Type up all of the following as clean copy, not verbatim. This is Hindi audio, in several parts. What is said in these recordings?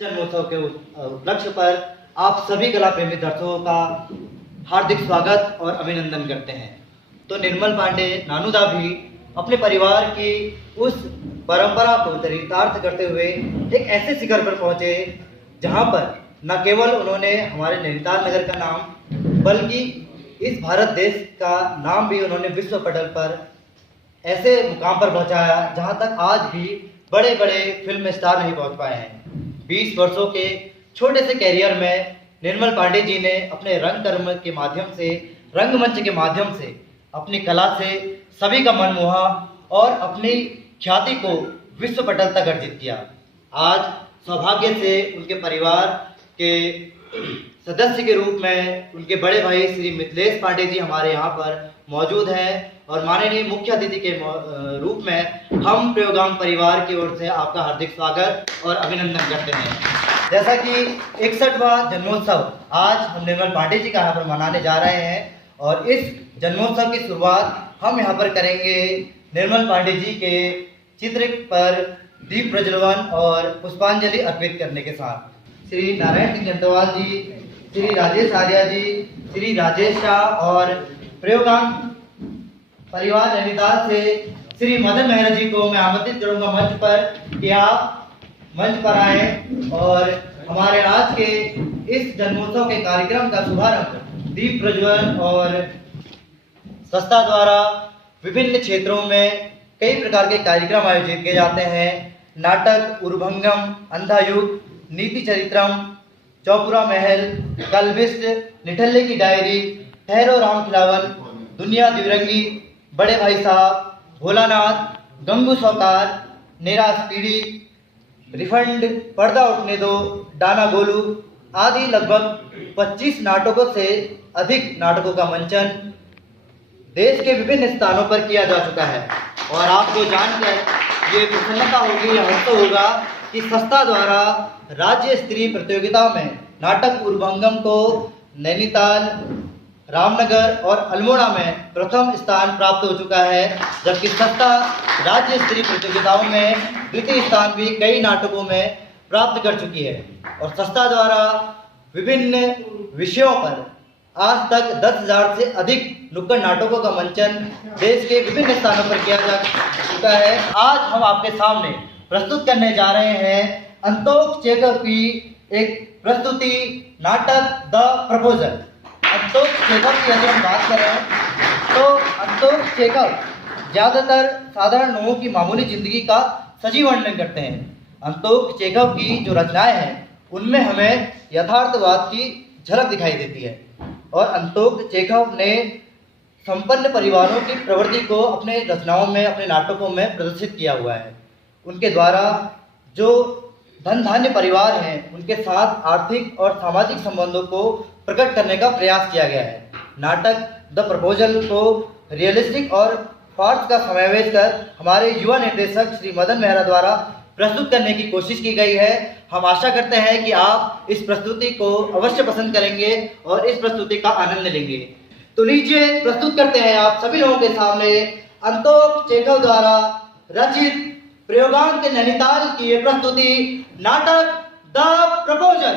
जन्मोत्सव के उपलक्ष्य पर आप सभी कला प्रेमी दर्शकों का हार्दिक स्वागत और अभिनंदन करते हैं। तो निर्मल पांडे नानूदा भी अपने परिवार की उस परंपरा को चरितार्थ करते हुए एक ऐसे शिखर पर पहुंचे जहां पर न केवल उन्होंने हमारे नैनीताल नगर का नाम बल्कि इस भारत देश का नाम भी उन्होंने विश्व पटल पर ऐसे मुकाम पर पहुंचाया जहां तक आज भी बड़े बड़े फिल्म स्टार नहीं पहुंच पाए हैं। 20 वर्षों के छोटे से कैरियर में निर्मल पांडे जी ने अपने रंगकर्म के माध्यम से, रंगमंच के माध्यम से अपनी कला से सभी का मन मोहा और अपनी ख्याति को विश्व पटल तक अर्जित किया। आज सौभाग्य से उनके परिवार के सदस्य के रूप में उनके बड़े भाई श्री मिथिलेश पांडे जी हमारे यहाँ पर मौजूद हैं और माननीय मुख्य अतिथि के रूप में हम प्रयोगांग परिवार की ओर से आपका हार्दिक स्वागत और अभिनंदन करते हैं। जैसा कि 61वां जन्मोत्सव आज हम निर्मल पांडे जी का यहाँ पर मनाने जा रहे हैं और इस जन्मोत्सव की शुरुआत हम यहाँ पर करेंगे निर्मल पांडे जी के चित्र पर दीप प्रज्वलन और पुष्पांजलि अर्पित करने के साथ। श्री नारायण सिंह जंतवाल जी, श्री राजेश आर्या जी, श्री राजेश शाह और प्रयोगांग परिवार नैनीताल से श्री मदन मेहरा जी को मैं आमंत्रित करूंगा मंच पर कि आप मंच पर आए और हमारे आज के इस जन्मोत्सव के कार्यक्रम का शुभारंभ दीप प्रज्वलन और संस्था द्वारा विभिन्न क्षेत्रों में कई प्रकार के कार्यक्रम आयोजित किए जाते हैं। नाटक, उर्भंगम, अंधा युग, नीति चरित्रम, चौपुरा महल, कलविष्ट, निठल्ले की डायरी, ठहरो राम खिलावन, दुनिया द्विरंगी, बड़े भाई साहब, भोलानाथ, गंगू सौकार, नेरा स्पीडी, रिफंड, पर्दा उठने दो, डाना गोलू आदि लगभग 25 नाटकों से अधिक नाटकों का मंचन देश के विभिन्न स्थानों पर किया जा चुका है। और आपको जानकर ये प्रसन्नता होगी या हर्ष होगा कि संस्था द्वारा राज्य स्तरीय प्रतियोगिता में नाटक उर्भंगम को नैनीताल, रामनगर और अल्मोड़ा में प्रथम स्थान प्राप्त हो चुका है, जबकि संस्था राज्य स्तरीय प्रतियोगिताओं में द्वितीय स्थान भी कई नाटकों में प्राप्त कर चुकी है। और संस्था द्वारा विभिन्न विषयों पर आज तक 10,000 से अधिक नुक्कड़ नाटकों का मंचन देश के विभिन्न स्थानों पर किया जा चुका है। आज हम आपके सामने प्रस्तुत करने जा रहे हैं अंतोक चेखव की एक प्रस्तुति, नाटक द प्रपोजल। अंतोक चेखव की यदि हम बात करें तो अंतोक चेखव ज़्यादातर साधारण लोगों की मामूली जिंदगी का सजीव वर्णन करते हैं। अंतोक चेखव की जो रचनाएं हैं उनमें हमें यथार्थवाद की झलक दिखाई देती है और अंतोक चेखव ने संपन्न परिवारों की प्रवृत्ति को अपने रचनाओं में, अपने नाटकों में प्रदर्शित किया हुआ है। उनके द्वारा जो धन धान्य परिवार हैं उनके साथ आर्थिक और सामाजिक संबंधों को प्रकट करने का प्रयास किया गया है। नाटक द प्रपोजल को रियलिस्टिक और फार्स का समावेश कर हमारे युवा निर्देशक श्री मदन मेहरा द्वारा प्रस्तुत करने की कोशिश की गई है। हम आशा करते हैं कि आप इस प्रस्तुति को अवश्य पसंद करेंगे और इस प्रस्तुति का आनंद लेंगे। तो लीजिए प्रस्तुत करते हैं आप सभी लोगों के सामने अंतोक चेखव द्वारा रचित प्रयोगांग के नैनीताल की ये प्रस्तुति, नाटक द प्रपोजल।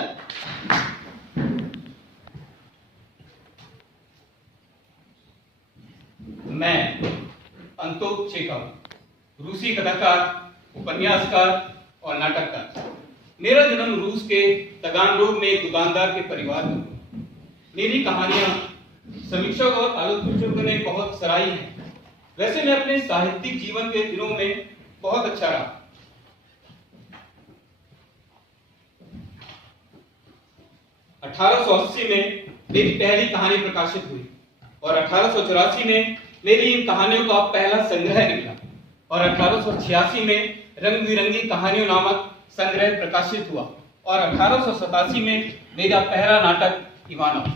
मैं अंतोक चेखव, रूसी कथाकार, उपन्यासकार और नाटककार। मेरा जन्म रूस के तगानरोग में एक दुकानदार के परिवार में हुआ। मेरी कहानियां समीक्षक और आलोचकों ने बहुत सराही हैं। वैसे मैं अपने साहित्यिक जीवन के दिनों में बहुत अच्छा रहा। (1880) में मेरी पहली कहानी प्रकाशित हुई और 1884 में मेरी इन कहानियों का पहला संग्रह निकला और 1886 में रंग बिरंगी कहानियों नामक संग्रह प्रकाशित हुआ और 1887 में मेरा पहला नाटक इवानोव।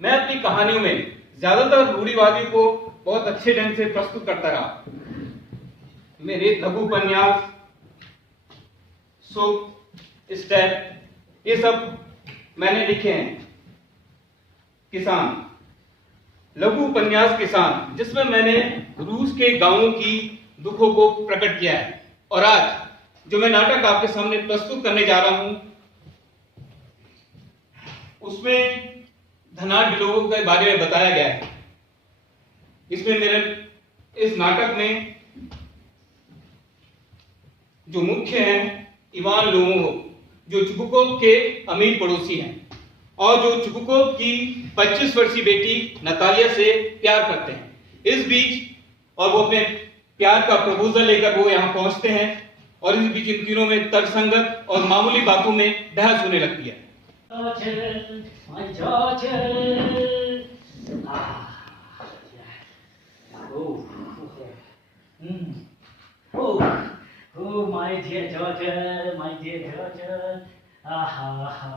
मैं अपनी कहानियों में ज्यादातर रूढ़िवादियों को बहुत अच्छे ढंग से प्रस्तुत करता रहा। मेरे लघु उपन्यास, सुख, स्टेप, ये सब मैंने लिखे हैं। किसान, लघु उपन्यास जिसमें मैंने रूस के गांवों की दुखों को प्रकट किया है। और आज जो मैं नाटक आपके सामने प्रस्तुत करने जा रहा हूं, उसमें धनाढ़ लोगों के बारे में बताया गया है। इसमें मेरे इस नाटक में जो मुख्य हैं इवान लोमोव, जो चुबुकोव के अमीर पड़ोसी हैं और जो चुबुकोव की 25 वर्षीय बेटी नतालिया से प्यार करते हैं। इस बीच और वो अपने प्यार का प्रपोजल लेकर वो यहाँ पहुंचते हैं और इस बीच इन तीनों में तर्कसंगत और मामूली बातों में बहस होने लगती है।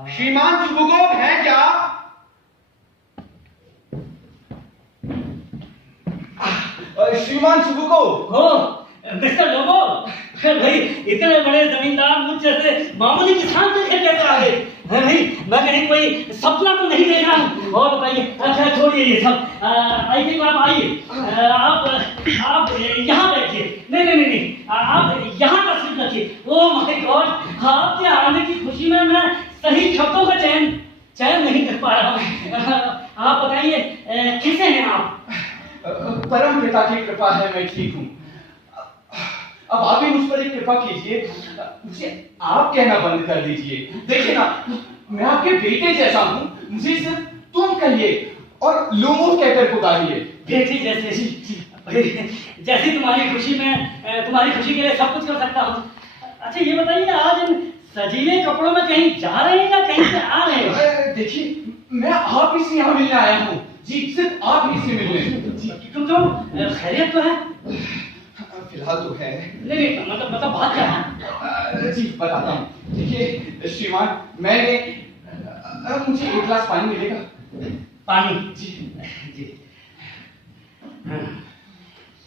श्रीमान चुबुकोव है क्या? श्रीमान चुबुकोव हो मिस्टर लोबो, भाई इतने बड़े जमींदार मुझ जैसे मामूली किसान देखे कैसे आ गए? भाई मैं कहीं कोई सपना तो नहीं देख रहा हूँ। और बताइए, अच्छा छोड़िए ये सब, आई थिंक आप आइए, आप यहाँ बैठिए। नहीं, आप यहाँ का सीट रखिए। ओह माय गॉड, आपके आने की खुशी में मैं सही शब्दों का चयन नहीं कर पा रहा हूँ। आप बताइए कैसे हैं आप? परम पिता की कृपा है, मैं ठीक हूँ। अब आप ही मुझ पर एक कृपा कीजिए, मुझे आप कहना बंद कर दीजिए। देखिए ना, मैं आपके बेटे जैसा हूँ, मुझे सिर्फ तुम कहिए और लोमोव कहकर पुकारिए। बेटी जैसी तुम्हारी खुशी में, तुम्हारी खुशी के लिए सब कुछ कर सकता हूँ। अच्छा ये बताइए, आज इन सजीले कपड़ों में कहीं जा रहे हैं या कहीं से आ रहे हैं? देखिए, मैं आप ही से यहाँ मिलने आया हूँ जी, सिर्फ आप ही से मिलने। क्यों खैरियत तो है? फिलहाल तो है। नहीं, मतलब बात क्या है? जी बताता हूँ। देखिए श्रीमान, मुझे एक गिलास पानी मिलेगा? पानी? जी।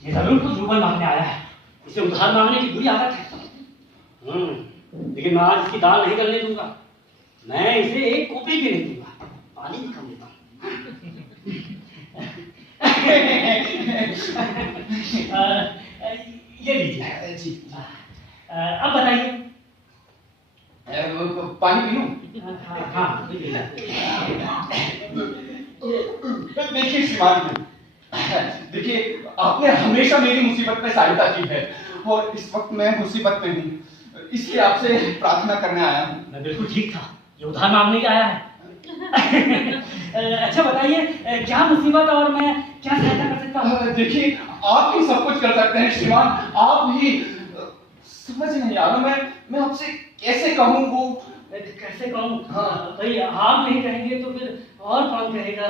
ये जरूर कुछ रूबल मांगने आया है। इसे उधार मांगने की बुरी आदत है। लेकिन मैं आज इसकी दाल नहीं गलने दूंगा। मैं इसे एक कॉपी भी नहीं दूंगा। पानी भी कम देता हूँ। ये लीजिए जी। अब बताइए, पानी पीऊं? हाँ। देखिए श्रीमान, देखिए आपने हमेशा मेरी मुसीबत में सहायता की है और इस वक्त मैं मुसीबत में हूँ, इसलिए आपसे प्रार्थना करने आया हूँ। मैं बिल्कुल ठीक था, ये उधार मांगने आया है। अच्छा बताइए, क्या मुसीबत और मैं क्या सहायता कर सकता हूँ? देखिए आप ही सब कुछ कर सकते हैं श्रीमान, आप ही। समझ नहीं आ रहा मैं आपसे कैसे कहूँ वो। कैसे कहूँ? हाँ। भाई आप नहीं कहेंगे तो फिर और कौन कहेगा?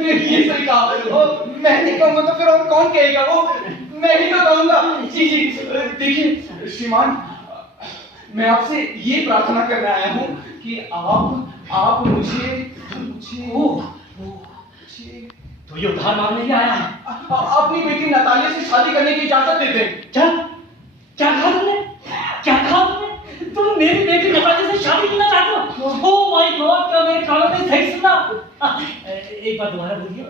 ये सही कहा, मैं नहीं कहूँगा तो फिर और कौन कहेगा? वो मैं ही तो कहूँगा। जी देखिए श्रीमान, मैं आपसे ये प्रार्थना करने आया हूँ कि आप मुझे तो ये उधार मांगने ही आया है। अपनी बेटी नतालिया से शादी करने की इजाजत दे दें। क्या कहा तुमने? तुम मेरी बेटी नतालिया से शादी करना चाहते हो? ओह माय गॉड, क्या मेरे कानों में सही सुना? एक बार दोबारा बोलिए।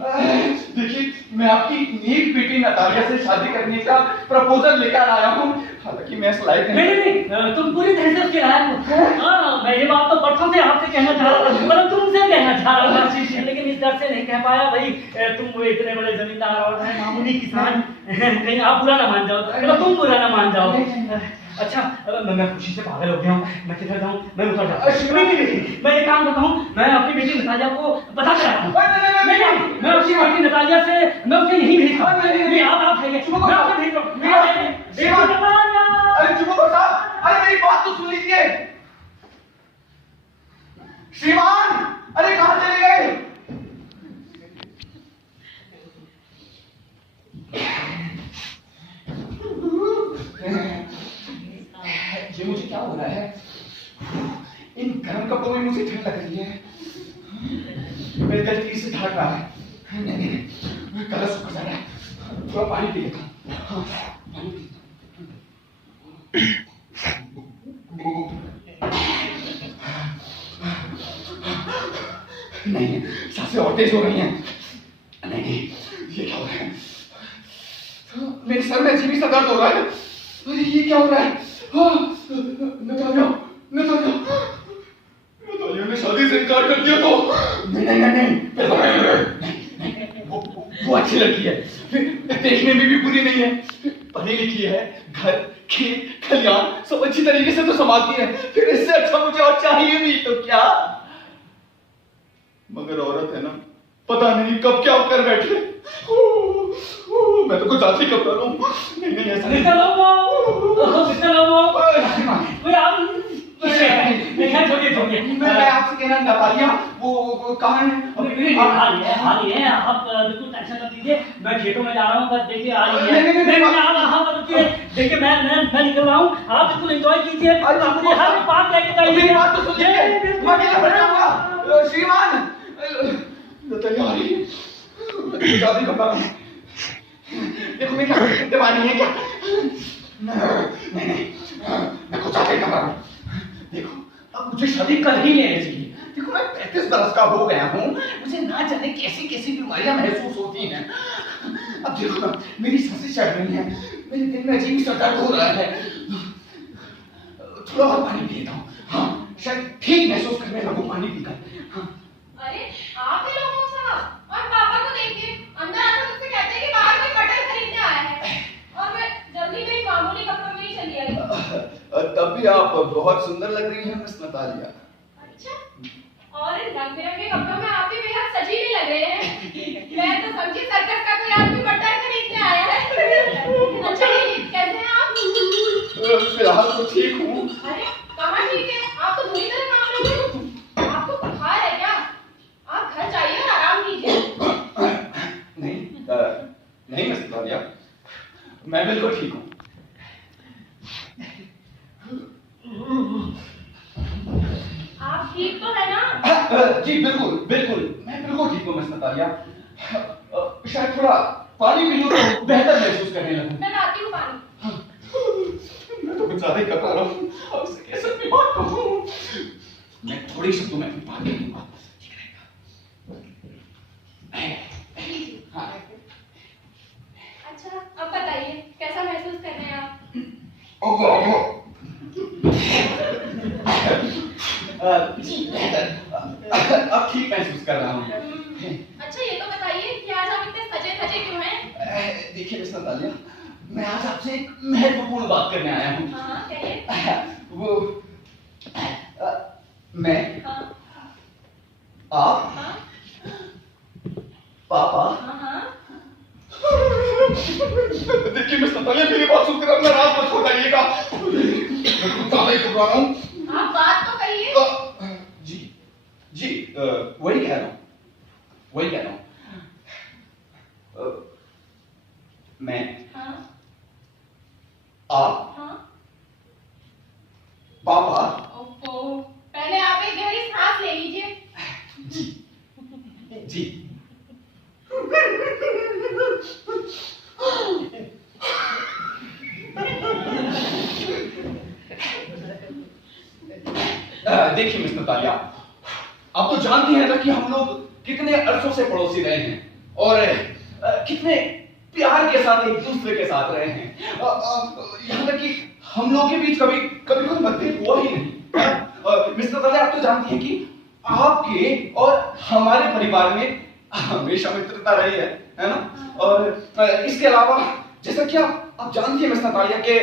देखिए, मैं आपकी नेक बेटी नतालिया से शादी करने का प्रपोजल लेकर आया हूँ, हालांकि मैं इस लायक नहीं, तुम पूरी तरह से उसके लायक हो। हाँ, मैं ये बात तो बचपन से आपसे कहना चाह रहा था, मतलब तुमसे कहना चाह रहा था, लेकिन इस डर से नहीं कह पाया। भाई तुम वो इतने बड़े जमींदार और मैं मामूली किसान, कहीं आप बुरा ना मान जाओ, तुम बुरा ना मान जाओ। अच्छा, मैं खुशी से पागल हो गया हूँ। मैं किधर जाऊँ? मैं उतर जाता हूँ। मैं एक काम करता हूँ, मैं अपनी बेटी नतालिया को बता कर आया हूँ। मैं अपनी बेटी नतालिया से मैं उसे यहीं भेजता हूँ। आप भेजिए, मैं आपको भेज रहा हूँ। अरे चुप हो साहब, अरे मेरी बात तो सुन लीजिए। श्रीमान, अरे कहाँ चले गए? ये मुझे क्या हो रहा है? इन गर्म कपड़ों में मुझे ठंड लग रही है। मेरे गलती से ढाक रहा है। नहीं, गला सूख जा रहा है। थोड़ा पानी पी लेता हूँ। हाँ, पानी पी। नहीं, सांसें और तेज हो रही हैं। नहीं, ये क्या हो रहा है? मेरे सर में अजीब सा दर्द हो रहा है। अरे ये क्या हो रहा है? नतालिया, नतालिया, नतालिया ने शादी से इनकार कर दिया तो? नहीं नहीं नहीं नहीं, वो अच्छी लड़की है, देखने में भी बुरी नहीं है, पढ़ी लिखी है, घर खेत खलियान सब अच्छी तरीके से तो संभालती है, फिर इससे अच्छा मुझे और चाहिए भी तो क्या? मगर औरत है ना, पता नहीं कब क्या कर बैठे। मैं तो कुछ आती कब करूं? नहीं नहीं ऐसा नहीं। मैं आपसे कहना नतालिया वो कहाँ है? आ रही है, आप बिल्कुल टेंशन मत लीजिए, मैं खेतों में जा रहा हूँ, बस देखिए आ रही है। नहीं, आप वहाँ पर रुकिए, देखिए मैं निकल रहा हूँ, आप बिल्कुल एंजॉय कीजिए, मुझे हर पार्क लेके जाइए। मेरी बात तो सुनिए, मैं अकेला बैठ जाऊंगा। श्रीमान नतालिया आ रही है, शादी कब करूं? देखो मैं क्या दीवानी है क्या? नहीं मैं कुछ आगे कर रहा हूँ। देखो अब मुझे शादी कर ही लेनी चाहिए। देखो मैं 35 बरस का हो गया हूँ, मुझे ना जाने कैसी कैसी बीमारियां महसूस होती हैं। अब देखो ना मेरी सांसें चढ़ रही हैं, मेरे दिल में अजीब सा दर्द हो रहा है। थोड़ा और पानी पी लेता हूँ, हाँ शायद ठीक महसूस करने लगूं पानी पीकर। हाँ। अरे आप ही लोगों साहब और पापा को देखिए अंदर आकर मुझसे कहते हैं कि बाहर कोई मटर खरीदने आया है और मैं जल्दी में मामूली कपड़ों में ही चली आई। तब भी आप बहुत सुंदर लग रही हैं मिस नतालिया। अच्छा और इन रंग बिरंगे कपड़ों में आप भी बेहद सजी भी लग रहे हैं। मैं तो समझी सर्कस का कोई आदमी मटर खरीदने आया है। अच्छा ये कैसे हैं आप? फिलहाल तो ठीक हूँ। अरे कहाँ ठीक है, आप तो बुरी तरह काम रहे हो। आपको बुखार है क्या? आप घर जाइए और आराम कीजिए। नहीं मिस नतालिया, मैं बिल्कुल ठीक हूँ। आप ठीक तो है ना? जी बिल्कुल बिल्कुल, मैं बिल्कुल ठीक हूँ मिस नतालिया। शायद थोड़ा पानी पी लूं तो बेहतर महसूस करने लगूं। मैं लाती हूँ पानी। मैं तो कुछ ज्यादा ही घबरा रहा हूँ, अब इसे कैसे अपनी बात कहूँ? मैं थोड़ी शब्दों में अपनी बात कह दूंगा, ठीक रहेगा। हाँ। अच्छा अब बताइए कैसा महसूस कर रहे हैं आप? जी बेहतर, अब ठीक महसूस कर रहा हूँ। अच्छा ये तो बताइए कि आज आप इतने सजे धजे क्यों हैं? देखिए मिस नतालिया, मैं आज आपसे एक महत्वपूर्ण बात करने आया हूँ। हाँ कहिए। वो मैं हाँ आप हाँ पापा। हाँ। देखिए मिस नतालिया मेरी बात सुनकर अपना राज मत छोड़ाइएगा, मैं कुछ ज्यादा ही घबरा रहा हूँ। आप बात तो कहिए। जी वही कह रहा हूँ। मैं हाँ आप हाँ। पापा। ओहो पहले आप एक गहरी सांस ले लीजिए। जी देखिए मिस नतालिया, आप तो जानती हैं ना कि हम लोग कितने अरसों से पड़ोसी रहे हैं और कितने प्यार के साथ एक दूसरे के साथ रहे हैं। यहाँ तक कि हम लोग के बीच कभी कभी कोई मतभेद हुआ ही नहीं। मिस नतालिया आप तो जानती हैं कि आपके और हमारे परिवार में हमेशा मित्रता रही है ना? और इसके अलावा जैसा कि आप जानती हैं मिस नतालिया के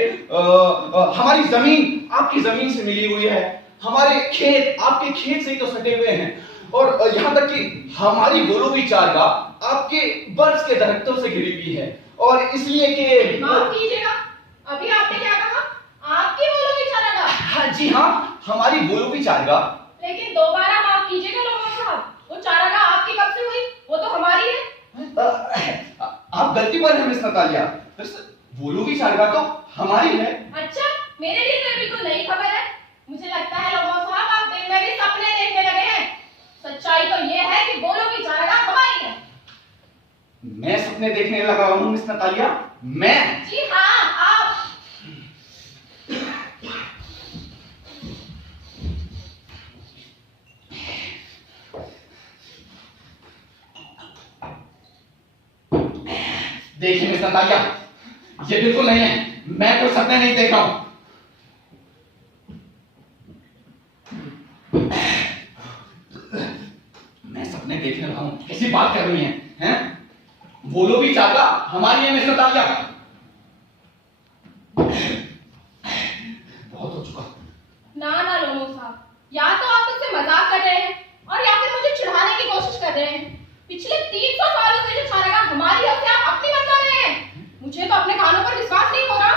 हमारी जमीन आपकी जमीन से मिली हुई है, हमारे खेत आपके खेत से ही तो सटे हुए हैं और यहाँ तक कि हमारी गोलोवी चारगाह आपके बर्फ के दरख्तों से घिरी हुई है। और इसलिए कि माफ कीजिएगा, अभी आपने क्या कहा? आपकी गोलोवी चारगाह? हाँ जी हाँ, हमारी गोलोवी चारगाह। लेकिन दोबारा माफ कीजिएगा लोगों साहब, वो चारागाह आपकी कब से हुई? वो तो हमारी है। आप गलती पर हैं मिस नतालिया, गोलोवी चारगाह तो हमारी है। अच्छा मेरे लिए तो बिल्कुल नई खबर है। मुझे लगता है लोगों साहब आप दिन में भी सपने देखने लगे हैं। सच्चाई तो ये है कि गोलोवी चारगाह हमारी है। मैं सपने देखने लगा हूँ मिस नतालिया? मैं? जी हाँ आप। देखिए मिस नतालिया, ये बिल्कुल नहीं है। मैं कोई सपने नहीं देख रहा हूं। मैं सपने देखने रहा हूं, कैसी बात कर रही हैं? बोलो भी चाचा, हमारी है मिस्टर तालिया। बहुत हो चुका। ना लोमो साहब, या तो आप मुझसे मजाक कर रहे हैं और या फिर मुझे चिढ़ाने की कोशिश कर रहे हैं। पिछले 300 सालों से जो चारागाह हमारी है उसे आप अपनी बता रहे हैं। मुझे तो अपने कानों पर विश्वास नहीं हो रहा।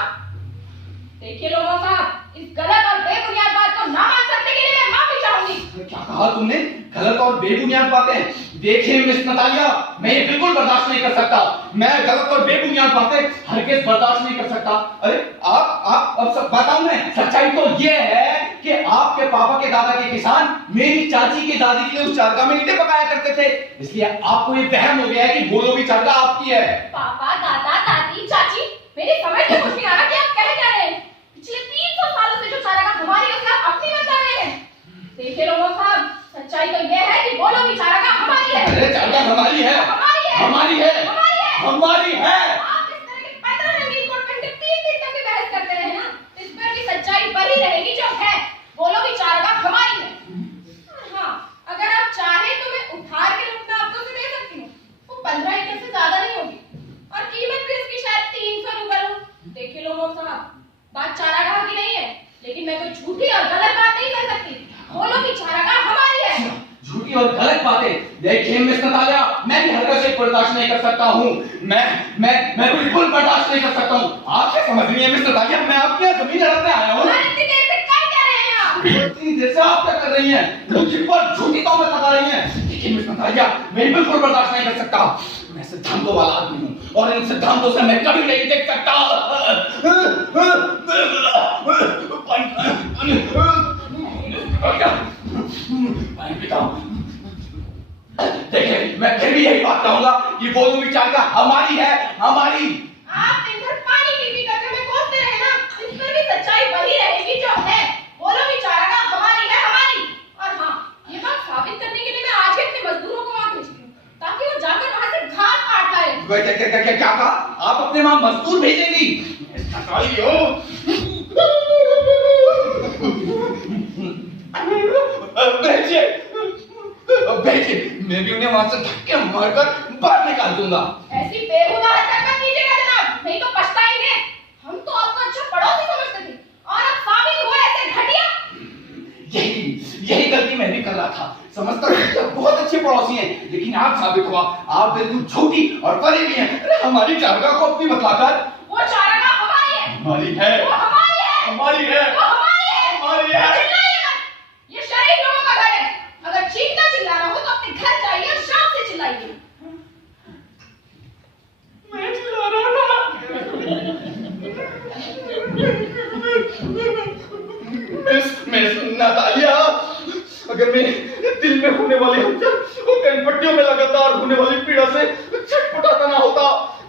देखिए लोमो साहब, इस गलत और बेबुनियाद बात को ना मान सकने के लिए मैं माफी चाहूंगी। क्या कहा तुमने? गलत और बेबुनियाद बातें? देखिए मिस नतालिया, मैं ये बिल्कुल बर्दाश्त नहीं कर सकता। मैं गलत और बेबुनियाद बातें हरगिज़ बर्दाश्त नहीं कर सकता। अरे आप अब सब बताऊं मैं, सच्चाई तो ये है कि आपके पापा के दादा के किसान मेरी चाची की दादी के लिए उस चारगाह में ईंटें पकाया करते थे, इसलिए आपको ये वहम हो गया है कि बोलो भी चारगाह आपकी है। पापा, दादा, दादी, चाची, मेरी समझ में कुछ नहीं आ रहा कि आप कह क्या रहे हैं। पिछले 300 सालों से जो चारागाह हमारी है उसे आप अपनी बता रहे हैं। देखिए लोमो साहब, सच्चाई तो ये है कि बोलो भी चारागाह हमारी है। अरे चारगाह हमारी है, हमारी है, हमारी है, हमारी है, हमारी है। आप इस तरह के 15 रंगीन कोट पहन के 3 दिन तक भी बहस करते रहे ना, इस पर भी सच्चाई बनी रहेगी जो है। बोलो भी चारागाह हमारी है। हाँ, अगर आप चाहें तो मैं उधार के रूप में आपको उसे दे सकती हूँ। वो 15 एकड़ से ज्यादा नहीं होगी और कीमत भी इसकी शायद 300 रूबल हो। देखिए लोमो साहब, बात चारागाह की नहीं है, लेकिन मैं कोई झूठी और गलत बात नहीं कर सकती। बोलो भी चारागाह हमारी है। झूठी और गलत बातें? देखिए मिस नतालिया, मैं भी हरकत से बर्दाश्त नहीं कर सकता हूँ। मैं बिल्कुल बर्दाश्त नहीं कर सकता हूँ। आप क्या समझ रही हैं मिस नतालिया? मैं आपके यहाँ जमीन लड़ने आया हूँ। इतनी देर से क्या कह रहे हैं आप? इतनी देर से आप क्या कर रही हैं? मुझ पर झूठी तौबत लगा रही हैं। देखिए मिस नतालिया, मैं बिल्कुल बर्दाश्त नहीं कर सकता। मैं सिद्धांतों वाला आदमी हूँ और इन सिद्धांतों से मैं कभी नहीं देख सकता। देखिए, मैं फिर भी यही बात कहूंगा कि बोलो भी चारगाह हमारी है, हमारी। आप दिन भर पानी पी करके मैं कोसते रहे ना, इस पर भी सच्चाई वही रहेगी जो है। बोलो भी चारागाह हमारी है, हमारी। और हाँ, ये बात साबित करने के लिए मैं आज ही अपने मजदूरों को वहां भेजती हूँ, ताकि वो जाकर वहां से घास काट लाए। क्या कहा? आप अपने वहां मजदूर भेजेंगी? भेजिए, मैं भी उन्हें वहां से धक्के मारकर बाहर निकाल दूंगा। ऐसी बेहुदा हरकत मत कीजिएगा जनाब, नहीं तो पछताएंगे। हम तो आपको अच्छा पड़ोसी समझते थे और अब साबित हुआ ऐसे घटिया। यही गलती मैं भी कर रहा था। समझता था कि आप बहुत अच्छे पड़ोसी हैं, लेकिन आप साबित हुआ आप बिल्कुल झूठी और फरे भी हैं। हमारी चारगाह को अपनी बतलाकर। वो चारागाह हमारी है, हमारी है, वो हमारी है, हमारी है, वो हमारी है, हमारी है। चिल्लाइए मत, ये शरीफ लोगों का घर है। अगर चीखना चिल्लाना हो तो अपने घर जाइए और शाम से चिल्लाइए। मैं चिल्ला रहा था। मिस नतालिया, अगर मेरे दिल में होने वाली हलचल और कनपट्टियों में लगातार होने वाली पीड़ा से छटपटाता ना होता,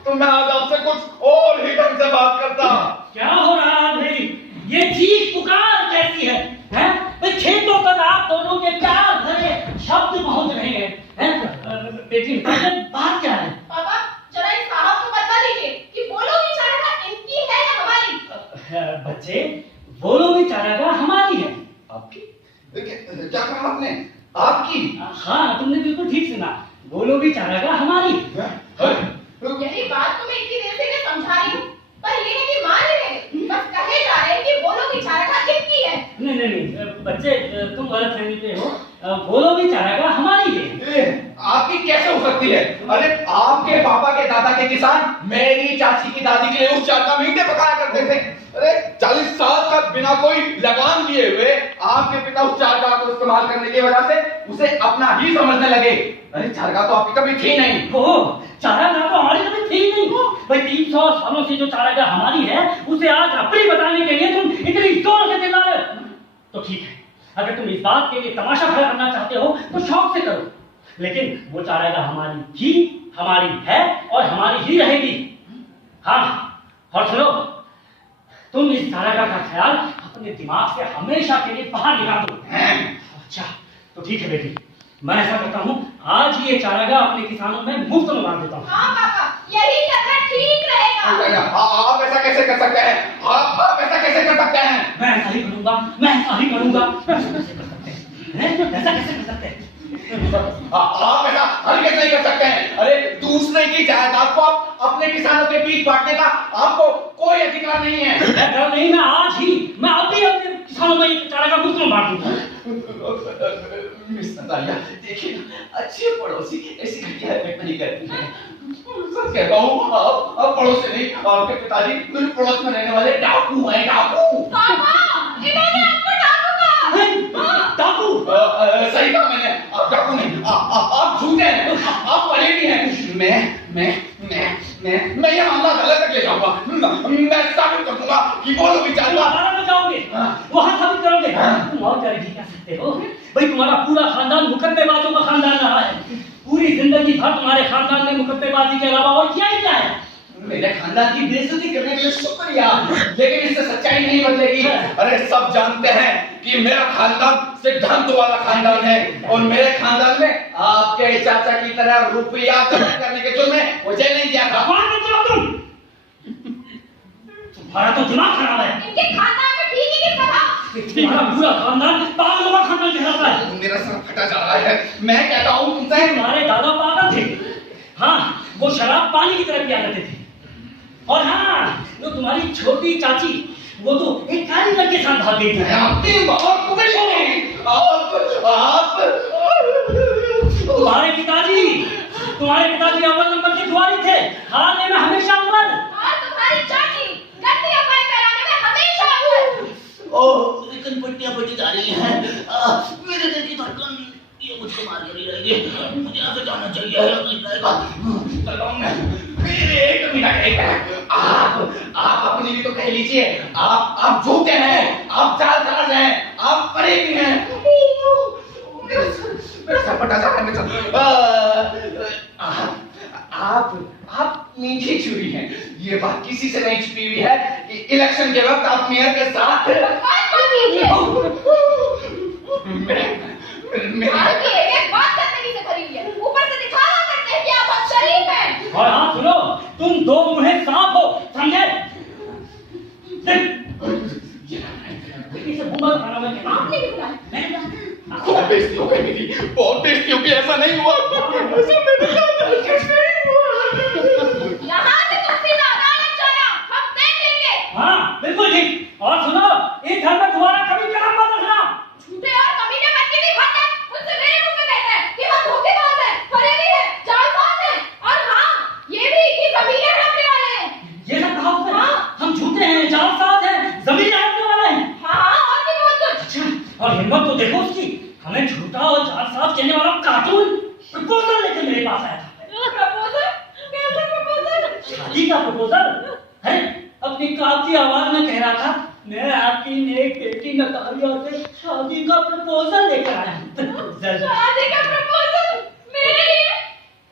तो मैं आज आपसे कुछ और ही ढंग से बात करता। क्या हो रहा है भाई? ये चीख पुकार कैसी है? हैं? भाई खेतों तक आप दोनों के प्यार भरे शब्द पहुंच रहे हैं। बेटी, बात क्या है? पापा, जरा इस साहब को बता दीजिए कि बोलो भी चारागाह इनकी है या हमारी? बच्चे, बोलो भी चारागाह हमारी है। आपकी? क्या कहा आपने? आपकी? हाँ, तुमने बिल्कुल ठीक सुना। बोलो भी चारागाह हमारी। यही बात तो मैं इतनी देर से इन्हें समझा रही हूँ, पर ये है कि मान ही नहीं, बस कहे जा रहे हैं कि बोलो भी चारागाह इनकी है। नहीं, बच्चे तुम गलतफहमी पे हो। बोलो भी चारागाह हमारी है। आपकी कैसे हो सकती है? अरे आपके पापा के दादा के किसान मेरी चाची की दादी के लिए उस चारगाह में ईंटें पकाया करते थे। अरे 40 साल तक बिना कोई लगाम लिए हुए आपके पिता उस चारगाह को इस्तेमाल करने की वजह से उसे अपना ही समझने लगे। अरे चारगाह तो आपकी कभी थी नहीं। चारागाह तो हमारी कभी थी नहीं। भाई 300 सालों से जो चारागाह हमारी है उसे आज अपनी बताने के लिए तुम इतनी जोर से चिल्ला रहे हो। तो ठीक है, अगर तुम इस बात के लिए तमाशा खड़ा करना चाहते हो तो शौक से करो, लेकिन वो चारागाह हमारी थी, हमारी है और हमारी ही रहेगी। हाँ, और सुनो, तुम इस चारागाह का ख्याल अपने दिमाग से हमेशा के लिए बाहर निकाल दो। अच्छा, तो ठीक है बेटी, मैं ऐसा करता हूँ, आज ही ये चारागाह अपने किसानों में मुफ्त में बांट देता हूँ। हाँ पापा, यही करना ठीक रहेगा। आप ऐसा कैसे कर सकते हैं? आप ऐसा कैसे कर सकते हैं? मैं ऐसा ही करूंगा, मैं ऐसा ही करूंगा। ऐसा कैसे कर सकते हैं? आप ऐसा हरगिज़ नहीं कर सकते हैं। अरे दूसरे की जायदाद को आप अपने किसानों के बीच बांटने का आपको कोई अधिकार नहीं है। नहीं, मैं अभी अपने किसानों में एक चारा का मुफ्त में बांट दूंगा। मिस नतालिया, देखिए ना, अच्छे पड़ोसी ऐसी घटिया हरकत नहीं करती हैं। सच कहता हूँ, आप पड़ोसी नहीं, आपके पिताजी मेरे पड़ोस में रहने वाले डाकू हैं, डाकू। पापा, इन्होंने आपको डाकू कहा। डाकू? सही कहा मैंने, आप डाकू नहीं, आप झूठे हैं, आप परेडी हैं। मैं ये मामला अदालत तक ले जाऊंगा। मैं साबित कर दूंगा कि वो लोग विचार अदालत में जाओगे, वहां साबित करोगे। तुम और क्या कह सकते हो भाई? तुम्हारा पूरा खानदान मुकद्दमेबाजों का खानदान रहा है। पूरी जिंदगी भर तुम्हारे खानदान में मुकद्दमेबाजी के अलावा और क्या ही क्या है? मेरे खानदान की बेइज्जती करने के लिए शुक्रिया, लेकिन इससे सच्चाई नहीं बदलेगी। अरे सब जानते हैं कि मेरा खानदान सिद्धांत वाला खानदान है और मेरे खानदान में आपके चाचा की तरह रुपया जमा करने के जुर्म में मुझे नहीं दिया था। तुम्हारा तो दिमाग खराब है। इनके खानदान में ठीक ही किस तरह? तुम्हारा पूरा खानदान पागलों का खानदान कहलाता है। मेरा सर फटा जा रहा है। मैं कहता हूँ तुमसे, तुम्हारे दादा पागल थे। हाँ, वो शराब पानी की तरह पिया करते थे। और हाँ, जो तुम्हारी छोटी चाची, वो तो एक कारीगर के साथ भाग गई थी। आपकी बहुत कुबड़ी हो गई। आप तुम्हारे पिताजी अव्वल नंबर के दुआरी थे, हारने में हमेशा अव्वल। और तुम्हारी चाची गलती अपाय कराने में हमेशा अव्वल। ओह, लेकिन पट्टियां बटी जा रही हैं। मेरे दिल की धड़कन ये मुझको मार कर ही रहेगी। मुझे यहाँ से जाना चाहिए। एक मिनट, आप अपनी भी तो कह लीजिए। आप झूठे हैं, आप जालसाज हैं, आप फरेबी हैं। मेरा सर फटा जा रहा है। आप मीठी छुरी हैं। ये बात किसी से नहीं छुपी हुई है कि इलेक्शन के वक्त आप मेयर के साथ आपकी एक बात करने से भरी हुई है, ऊपर से दिखावा करते हैं कि आप बहुत शरीफ हैं। और हाँ सुनो, तुम दो मुँहे सांप हो, समझे? इसे बुमर खाना में कहना। आपने भी बुलाया। बहुत बेइज्जती हो गई मेरी, बहुत बेइज्जती हो गई। ऐसा नहीं हुआ, ऐसा मेरे साथ नहीं हुआ। यहाँ से तुम सीधा अदालत जाना, हम देख लेंगे। हाँ बिल्कुल ठीक। और सुनो, इस घर में तुम्हारा कभी कदम मत रखना। झूठे और कमीने बच्चे की खाते उनसे मेरे मुंह में कहते हैं कि हम धोखेबाज हैं, फरेबी हैं, जालसाज हैं, और हाँ, ये भी कि जमीनें हड़पने वाले हैं। ये सब कहावत है। हम झूठे हैं, जालसाज हैं, जमीन हड़पने वाले हैं। हाँ, और भी बहुत कुछ। अच्छा, और हिम्मत तो देखो उसकी, हमें झूठा और जालसाज कहने वाला कार्टून प्रपोजल लेके मेरे पास आया था। प्रपोजल? कैसा प्रपोजल? शादी का प्रपोजल है। अपनी काफी आवाज में कह रहा था, मैं आपकी नेक बेटी नतालिया से शादी का प्रपोजल लेकर आया हूँ। शादी का प्रपोजल? मेरे लिए?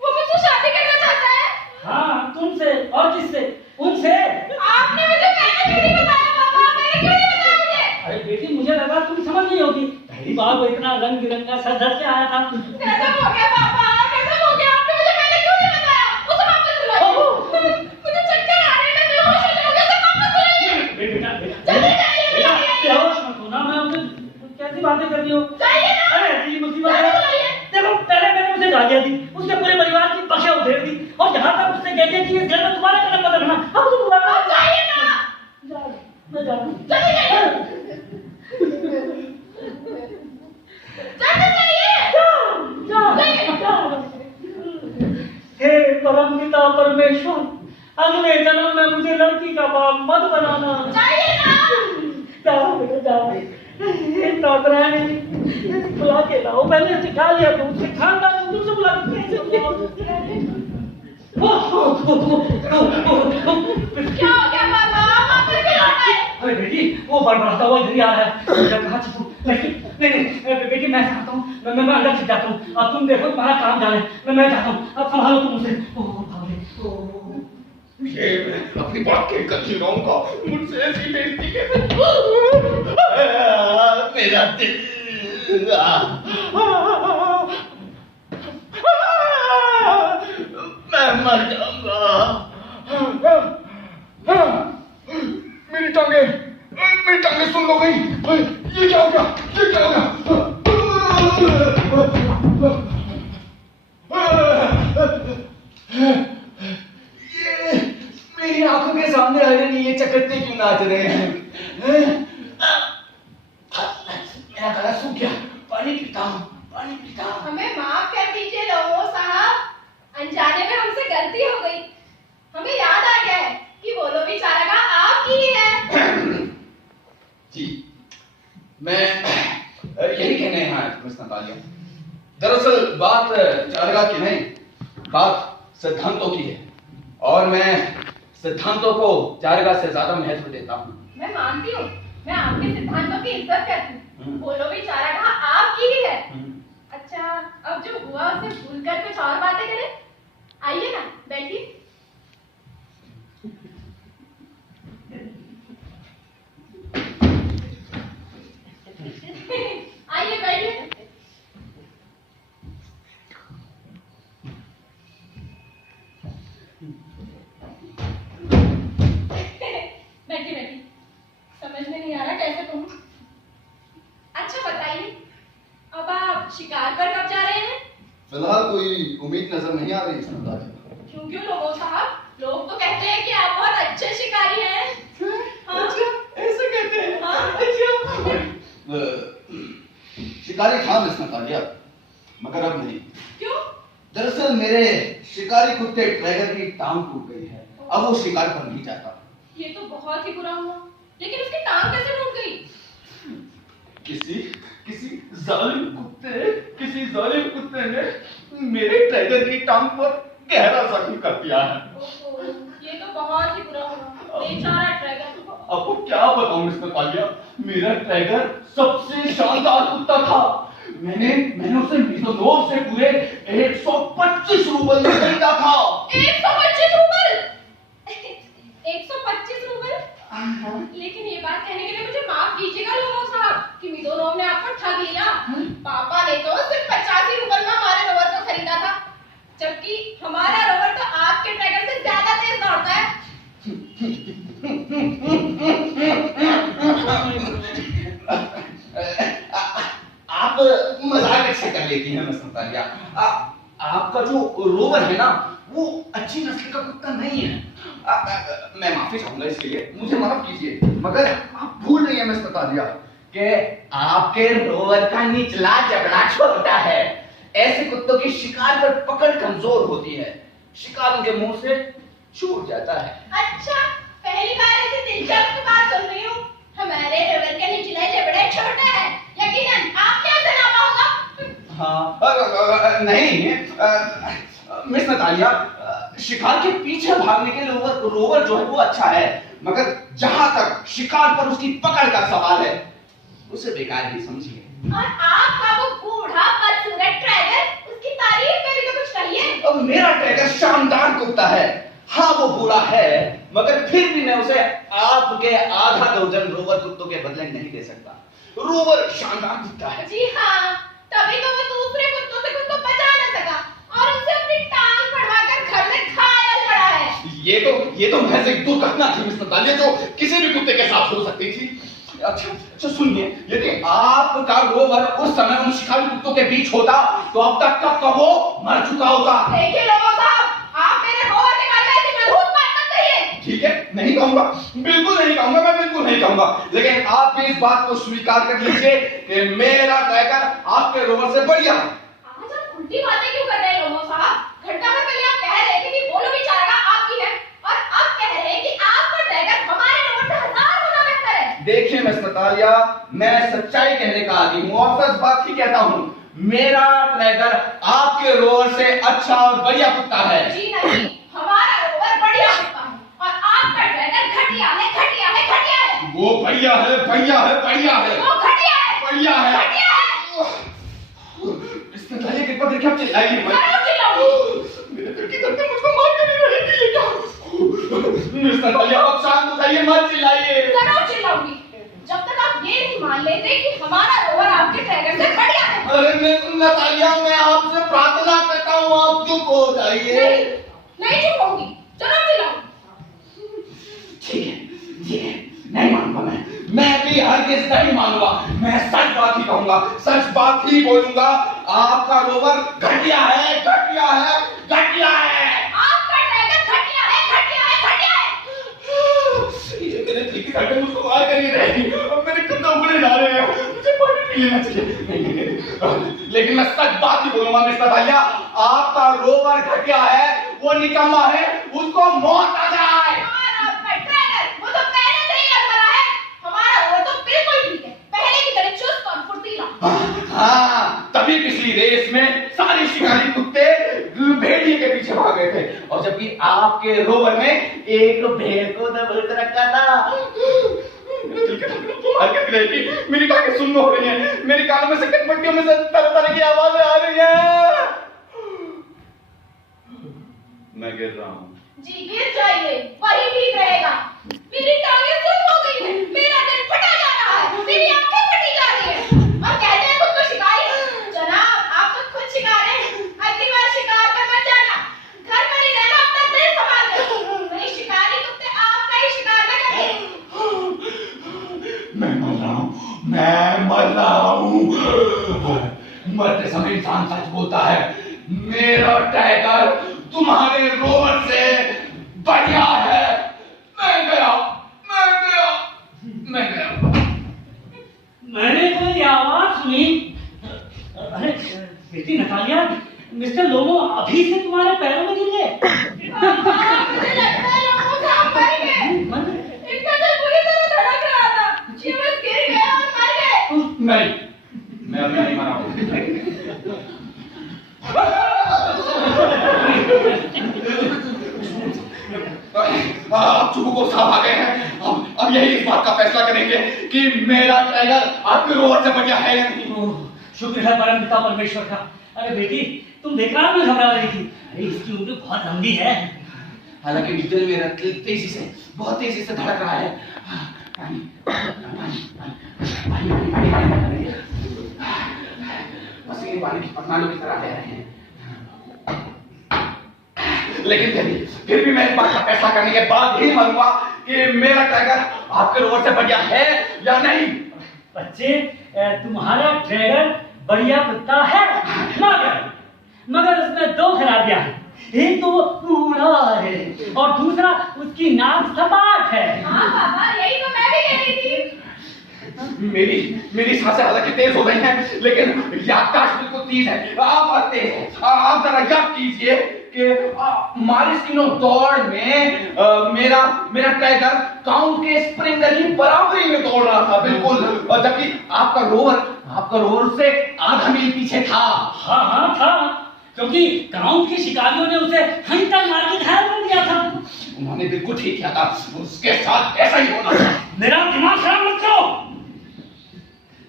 वो मुझसे शादी करना चाहता है? हाँ, तुमसे और किससे? उनसे। आपने मुझे पहले क्यों नहीं बताया पापा? मैंने क्यों नहीं बताया मुझे? अरे बेटी, मुझे लगा तुम समझ नहीं होगी। पहली बार वो इतना रंग बिरंगा सज धज के आया था। कैसा हो गया पापा? कैसा हो गया? आपने मुझे पहले क्यों नहीं बताया? उसे वापस बुलाइए। मुझे चक्कर आ रहे हैं, मैं बेहोश हो जाऊंगी। उसे वापस बुलाइए। बेटा जल्दी जाइए, बेटा, बुलाइए। बेहोश मत होना। मैं उसे कैसी बातें कर रही हूँ? जाइए ना। अरे ऐसी मुसीबत है। जल्दी बुलाइए। देखो, पहले मैंने उसे गालियाँ दी, उसके पूरे परिवार की बख्शा उधेड़ दी, और यहाँ तक उसने कह दिया कि इस घर में तुम्हारा कदम मत रखना। अब तुम बुलाना। आप जाइए ना। मैं जा रहा हूँ। जल्दी जाइए। जल्दी जाइए। हे परम पिता परमेश्वर, अगले जन्म में मुझे लड़की का बाप मत बनाना। जाइए ना। जाओ बेटा जाओ। नौकरानी बुला के लाओ। पहले सिखा लिया तुम, सिखाना तुमसे बुला के कैसे क्या हो गया पापा? आप वापस क्यों लौट आए? अरे बेटी, वो बड़बड़ाता हुआ इधर ही आ रहा है। कहाँ से तू? नहीं बेटी, मैं चाहता हूँ, मैं अंदर से जाता हूँ। अब तुम देखो, तुम्हारा काम जाने, मैं जाता हूँ। अब संभालो तुम उसे। ये मैं अपनी बात कहकर ही रहूंगा। मुझसे ऐसी बेइज्जती कैसे? मेरा दिल। मैं मर जाऊंगा। मेरी टांगे सुन लो गई। ये क्या हो गया? ये क्या हो गया? ये मेरी आंखों के सामने हरे नीले चकत्ते क्यों नाच रहे हैं? मेरा गला सूख गया। पानी पीता हूँ, पानी पीता हूँ। हमें माफ कर दीजिए लोगों साहब, अनजाने में हमसे गलती हो गई। हमें याद आ गया है कि वो लो बेचारा का आपकी ही है। जी, मैं यही कहने यहाँ मिस नतालिया। दरअसल बात चारगाह की नहीं, बात सिद्धांतों की है, और मैं सिद्धांतों को चारगाह से ज्यादा महत्व देता हूँ। मैं मानती हूँ, मैं आपके सिद्धांतों की इज्जत करती हूँ। वो लो बेचारा का आपकी ही है। अच्छा, अब जो हुआ उसे भूलकर कुछ और बातें करें। आइए ना, बैठिए। आइए बैठिए। बैठिए बैठिए। समझ में नहीं आ रहा कैसे कहूँ। अच्छा बताइए, अब आप शिकार पर कब जा रहे हैं? फिलहाल कोई उम्मीद नजर नहीं आ रही नतालिया। क्यों क्यों लोगों साहब, लोग तो कहते हैं कि आप बहुत अच्छे शिकारी हैं। हाँ? ऐसा कहते हैं? हाँ? शिकारी था मिस नतालिया, मगर अब नहीं। क्यों? दरअसल मेरे शिकारी कुत्ते ट्रैगर की टांग टूट गई है, अब वो शिकार पर नहीं जाता। ये तो बहुत ही बुरा हुआ, लेकिन उसकी टांग कैसे टूट गई? किसी जालिम कुत्ते ने मेरे ट्रैगर की टांग पर गहरा जख्म कर दिया है। ओहो, ये तो बहुत ही बुरा हुआ, बेचारा ट्रैगर। आपको क्या बताऊं मिस्टर तालिया, मेरा ट्रैगर सबसे शानदार कुत्ता था। मैंने उसे मिज़ोनोव से पूरे 125 रूबल में खरीदा था। 125 रूबल? 125 रूबल? लेकिन ये बात कहने के लिए मुझे माफ कीजिएगा लोगों साहब कि मिज़ोनोव ने आपको ठग लिया। पापा ने तो सिर्फ 85 रूबल में हमारे रोवर को खरीदा था, जबकि हमारा रोवर तो आपके ट्रैगर से ज्यादा तेज दौड़ता है। आप मजाक अच्छे कर लेती हैं मिस नतालिया। आपका जो रोवर है ना, वो अच्छी नस्ल का कुत्ता नहीं है। मैं माफी चाहूंगा इसके लिए, मुझे माफ कीजिए, मगर आप भूल रही हैं मिस नतालिया कि आपके रोवर का निचला जबड़ा छोटा है। ऐसे कुत्तों की शिकार पर पकड़ कमजोर होती है, शिकार उनके मुंह से छूट जाता है। अच्छा, पहली बार ऐसी दिलचस्प बात सुन रही हूँ। हमारे रोवर के निचले जबड़े छोटे हैं, यकीनन आप क्या जनाबा होगा? हाँ, नहीं मिस नतालिया, शिकार के पीछे भागने के लिए रोवर जो है वो अच्छा है, मगर जहां तक शिकार पर उसकी पकड़ का सवाल है, उसे बेकार ही समझिए। और आपका वो बूढ़ा बदसूरत ट्रैगर, उसकी तारीफ में भी तो कुछ कहिए। अब मेरा ट्रैगर शानदार कुत्ता है। हाँ वो बूढ़ा है, मगर फिर भी मैं उसे आपके आधा दर्जन रोवर कुत्तों के बदले नहीं दे सकता। रोवर शानदार कुत्ता है। जी हाँ, तभी तो वो दूसरे कुत्तों से खुद को बचा न सका और उसे अपनी टांग पड़वाकर घर में घायल पड़ा है। ये तो महज एक दुर्घटना थी मिस नतालिया, जो किसी भी कुत्ते के साथ हो सकती थी। अच्छा सुनिए, यदि आपका रोवर उस समय उन शिकारी कुत्तों के बीच होता तो अब तक का वो मर चुका होता। देखिए लोगों साहब, आप मेरे रोवर के बारे में ऐसी मनहूस बात मत कहिए। ठीक है, नहीं कहूंगा, बिल्कुल नहीं कहूंगा, मैं बिल्कुल नहीं कहूंगा, लेकिन आप भी इस बात को स्वीकार कर लीजिए कि मेरा ट्रैकर आपके रोवर से बढ़िया है। आज आप उल्टी बातें क्यों कर रहे हैं लोगों साहब? घंटा भर पहले आप कह रहे थे कि बोलो बेचारा आपकी है, और अब कह रहे हैं कि आपका ट्रैकर हमारे रोवर से 1000 गुना बेहतर है। देखिए मिस नतालिया, मैं सच्चाई कहने का आदी हूँ और सच बात ही कहता हूँ। मेरा ट्रैकर आपके रोवर से अच्छा और बढ़िया कुत्ता है। जी नहीं, हमारा रोवर बढ़िया कुत्ता है और आपका ट्रैकर घटिया है, घटिया है, घटिया है। वो बढ़िया है, बढ़िया है, बढ़िया है, वो घटिया है, बढ़िया है, घटिया है। इस नतालिया के ऊपर देखिए, आप चिल्लाइए मत। जरूर चिल्लाऊंगी। मेरे दिल की धड़कन मुझको मार कर नहीं रही थी, ये क्या? मिस नतालिया, आप शांत हो जाइए, मत चिल्लाइए। जरूर चिल्लाऊंगी, जब तक आप ये नहीं मान लेते कि हमारा रोवर आपके ट्रैकर से बढ़िया है। अरे मिस नतालिया, मैं आपसे प्रार्थना करता हूँ, आप चुप हो जाइए। नहीं चुप होंगी, जरूर चिल्लाऊंगी। ठीक है, नहीं बोलूंगा, सच बात ही बोलूंगा। आपका रोवर घटिया है, घटिया है, घटिया है। आपका ड्रैगन घटिया है, घटिया है, घटिया है। ये मेरे दिल की धड़कन मुझको मार कर ही रहेगी। अब मेरे कदम उगड़े जा रहे हैं, मुझे पानी पी लेना चाहिए। नहीं, लेकिन मैं सच बात ही बोलूंगा मिस्टर भैया, आपका रोवर घटिया है, वो निकम्मा है, उसको मौत आ जाए। और आपका ड्रैगन वो तो पहले से ही अधमरा है। हमारा वो तो बिल्कुल ठीक है, पहले की तरह चुस्त और फुर्तीला। हाँ, तभी पिछली रेस में सारे शिकारी कुत्ते भेड़िए के पीछे भाग गए थे, और जबकि आपके रोवर ने एक भेड़ को दबोच रखा था। मेरे दिल के धड़कन तो मार के रहेगी। मेरी कानें सुन्न हो रही हैं, मेरी कानों में से कटपटियों में से तरह तरह की आवाजें आ रही हैं। मैं गिर रहा हूँ। जी गिर जाइए, वही ठीक रहेगा। मेरी टांगें सुन्न हो गई हैं, मेरा दिल फटा जा रहा है, मेरी आंखें फटी जा रही हैं। और कहते हैं खुद को शिकारी। जनाब आप तो खुद शिकार हैं। अगली बार शिकार पर मत जाना, घर पर ही रहना, अपना दिल संभाल कर। नहीं शिकारी कुत्ते आपका ही शिकार न करें। मैं मर रहा हूँ, मैं मर रहा हूँ। मरते समय इंसान सच बोलता है। मेरा टाइगर तुम्हारे रोवर से बढ़िया है। मैं गया, मैं गया, मैं गया। मैंने कोई आवाज सुनी। अरे बेटी नतालिया, मिस्टर लोमो अभी से तुम्हारे पैरों में गिर गए। मुझे लगता है लोगों से आप मर गए। इनका दिल पूरी तरह धड़क रहा था, ये बस गिर गए और मर गए। नहीं, मैं अभी नहीं मरा हूँ। आप चुप को साफ आ गए हैं। अब यही इस बात का फैसला करेंगे कि मेरा टाइगर आपके रोवर से बढ़िया है या नहीं। शुक्र है परम पिता परमेश्वर का। अरे बेटी तुम बेकार में घबरा रही थी। अरे इसकी उम्र बहुत लंबी है। हालांकि दिल मेरा तेजी से, बहुत तेजी से धड़क रहा है। पानी, पानी, पानी, पानी, पसीने पानी की पतनालों की तरह बह रहे हैं। लेकिन फिर भी मैं इस बात का फैसला करने के बाद ही मानूंगा कि मेरा टाइगर आपके रोवर से बढ़िया है या नहीं। बच्चे तुम्हारा ड्रैगन बढ़िया कुत्ता है, मगर उसमें दो खराबियां हैं। एक तो वो बूढ़ा है और दूसरा उसकी नाक सपाट है। हाँ बाबा, यही तो मैं भी कह रही थी। मेरी सांसें हालांकि तेज हो गई हैं, लेकिन याददाश्त बिल्कुल तेज है। आप तेज है। आप जरा याद कीजिए कि मारिस्किनो दौड़ में मेरा टाइगर काउंट के स्प्रिंगर की बराबरी में दौड़ रहा था, बिल्कुल। और जबकि आपका रोवर से आधा मील पीछे था। हाँ था, क्योंकि काउंट के शिकारियों ने उसे हंटर मार के घायल कर दिया था। उन्होंने बिल्कुल ठीक किया था, उसके साथ ऐसा ही होना था। मेरा दिमाग खराब मत करो।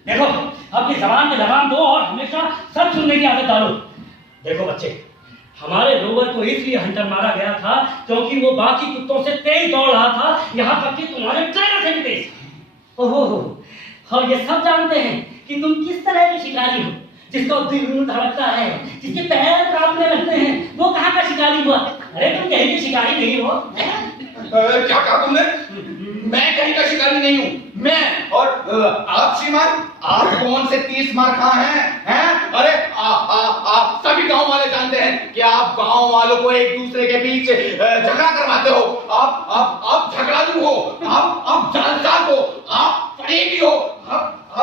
देखो अपनी जबान में लगाम दो और हमेशा सब सुनने की आदत डालो। देखो बच्चे, हमारे रोवर को इसलिए हंटर मारा गया था क्योंकि वो बाकी कुत्तों से तेज दौड़ रहा था, यहाँ तक कि तुम्हारे टाइगर से भी तेज। ओहो, और ये सब जानते हैं कि तुम किस तरह के शिकारी हो, जिसका दिल धड़कता है, जिसके पैर कांपने लगते हैं, वो कहाँ का शिकारी हुआ? अरे तुम कहीं के शिकारी नहीं हो। क्या कहा तुमने? मैं कहीं का शिकारी नहीं हूँ। मैं और आप श्रीमान, आप कौन से 30 मार खा हैं? अरे सभी गांव वाले जानते हैं कि आप गांव वालों को एक दूसरे के बीच झगड़ा करवाते हो। आप झगड़ालू हो, आप जालसाज हो, आप फरेबी हो, आप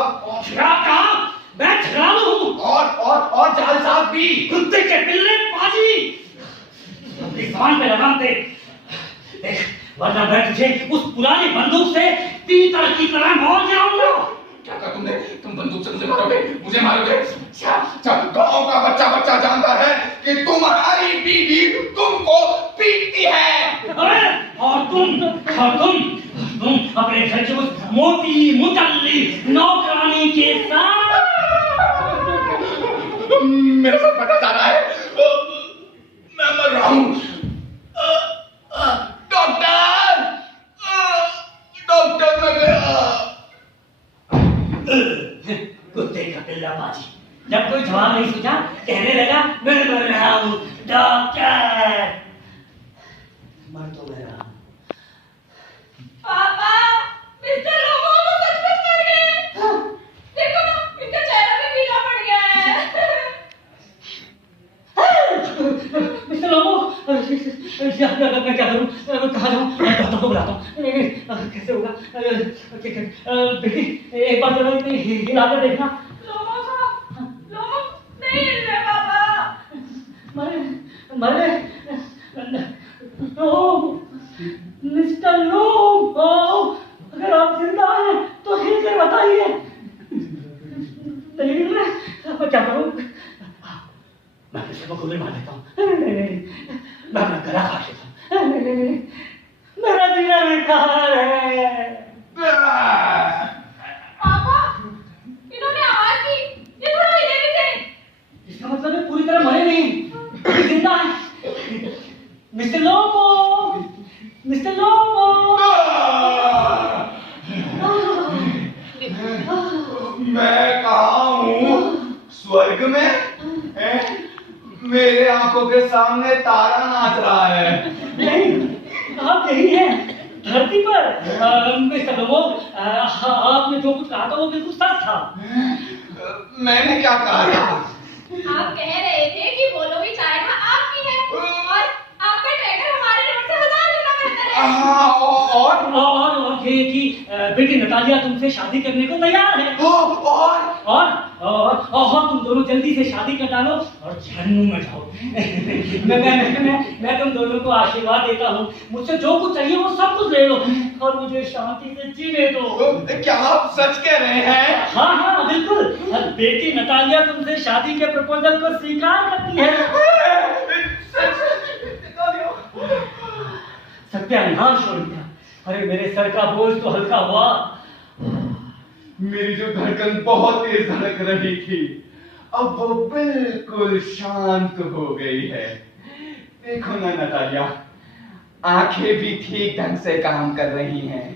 मैं झगड़ालू हूँ और जालसाज भी। कुत्ते के पिल्ले पाजी। अपनी जबान पे लगाम दे, देख, वरना मैं तुझे उस पुरानी बंदूक से तीतर की तरह मार जाऊंगा। क्या कहा तुमने? तुम बंदूक से मुझे मारोगे? गांव का बच्चा जानता है कि तुम्हारी बीवी तुमको पीटती है। अरे और तुम अपने घर के उस मोटी मुतल्ली नौकरानी के साथ। मेरा सर फटा जा रहा है, मैं मर रहा हूँ। डॉक्टर मैं गया। कुत्ते का पिल्ला बाजी। जब कोई जवाब नहीं सूझा, कहने लगा मैं मर रहा हूँ डॉक्टर। मर तो मैं रहा हूँ। पापा, मिस्टर लोमो तो सचमुच मर गए। देखो ना, इनका चेहरा मैं क्या करूं, मैं कहाँ जाऊं, मैं डॉक्टर को बुलाता हूं। नहीं कैसे होगा, बेटी एक बार जरा इतनी हिला कर देखना। लोमो साहब, लोमो नहीं हिल रहे पापा। मरे मिस्टर लोम, अगर आप जिंदा हैं तो हिल कर बताइए। नहीं हिल रहे, मैं क्या करूं, मैं किसी को गोली मार देता हूँ। नहीं मैं अपना गला काट लेता हूँ। नहीं मेरा जीना बेकार है। पापा, इन्होंने आवाज की, ये थोड़ा हिले भी थे। इसका मतलब है पूरी तरह मरे नहीं, जिंदा है। Mister Lomo, mister Lomo. मैं कहाँ हूँ, स्वर्ग में? मेरे आंखों के सामने तारा नाच रहा है। नहीं आप यही हैं धरती पर। मिस्टर लोमो, आपने जो कुछ कहा था वो बिल्कुल सच था। मैंने क्या कहा था? आप कह रहे थे कि बोलोगी चाइना आपकी है और आपका ट्रैकर हमारे रोड से 1000 गुना बेहतर है। हाँ, और ये कि बेटी नतालिया तुमसे शादी करने को तैयार है। और तुम दोनों जल्दी से शादी कर डालो और जहन्नुम में जाओ। मैं तुम दोनों को आशीर्वाद देता हूँ, मुझसे जो कुछ चाहिए वो सब कुछ ले लो और मुझे शांति से जीने दो। क्या आप सच कह रहे हैं? हाँ बिल्कुल, बेटी नतालिया तुमसे शादी के प्रपोजल को स्वीकार करती है। सत्यानाश हो गया। अरे मेरे सर का बोझ तो हल्का हुआ। मेरी जो धड़कन बहुत तेज धड़क रही थी अब वो बिल्कुल शांत हो गई है। देखो ना नतालिया, आंखें भी ठीक ढंग से काम कर रही हैं।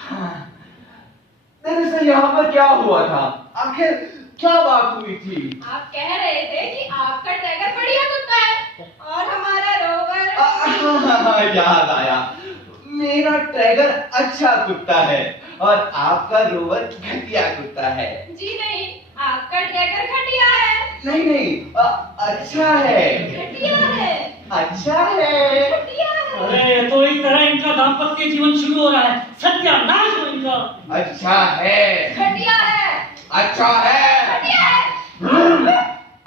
हाँ, दरअसल यहाँ पर क्या हुआ था, आखिर क्या बात हुई थी? आप कह रहे थे कि आपका ट्रैकर बढ़िया कुत्ता है और हमारा रोवर। याद आया, मेरा टाइगर अच्छा कुत्ता है और आपका रोवर घटिया कुत्ता है। जी नहीं, आपका ट्रैकर घटिया है। नहीं, अच्छा है। घटिया है। अच्छा है। घटिया है। अरे तो इस तरह इनका दाम्पत्य जीवन शुरू हो रहा है। सत्यानाश हो इनका। अच्छा है। घटिया है। अच्छा है। घटिया है।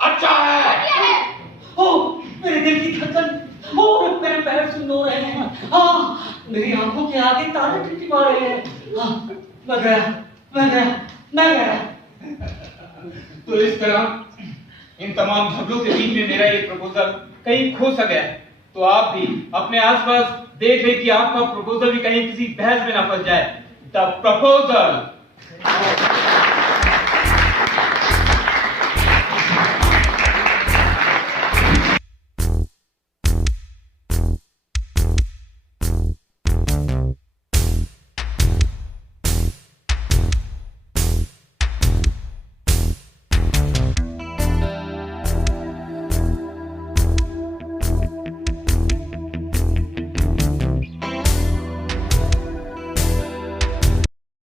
अच्छा है। घटिया है। ओ मेरे दिल की धड़कन, ओ मेरे पैर सुन हो रहे हैं। हाँ मेरी आंखों के आगे तारे टिमटिमा रहे हैं। हाँ मैं गया। तो इस तरह इन तमाम झगड़ों के बीच में मेरा ये प्रपोजल कहीं खो सा गया है। तो आप भी अपने आसपास देख ले कि आपका प्रपोजल भी कहीं किसी बहस में ना फंस जाए। The proposal.